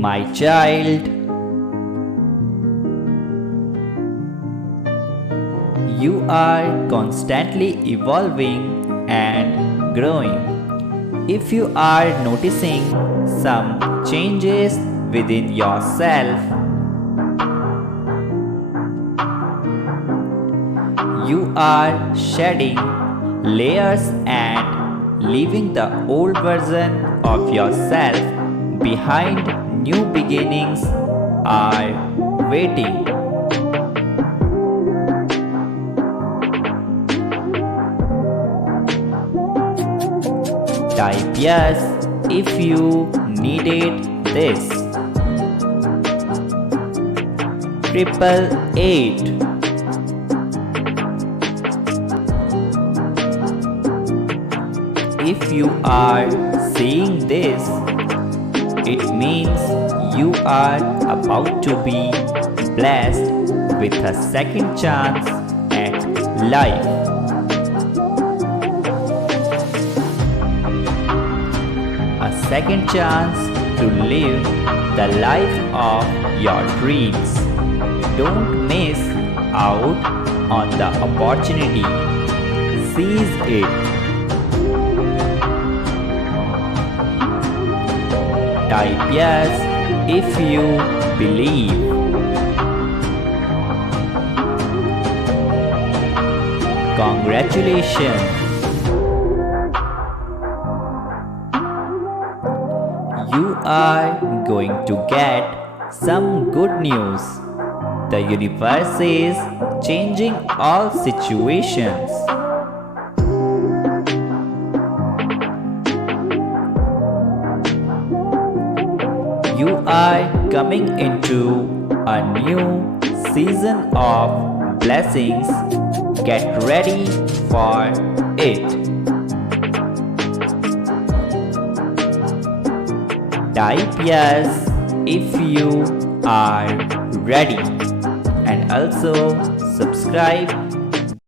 My child, you are constantly evolving and growing. If you are noticing some changes within yourself, you are shedding layers and leaving the old version of yourself behind. New beginnings are waiting. Type yes if you needed this. 888. If you are seeing this, it means you are about to be blessed with a second chance at life. A second chance to live the life of your dreams. Don't miss out on the opportunity. Seize it. Type yes if you believe. Congratulations! You are going to get some good news. The universe is changing all situations. You are coming into a new season of blessings. Get ready for it. Type yes if you are ready, and also subscribe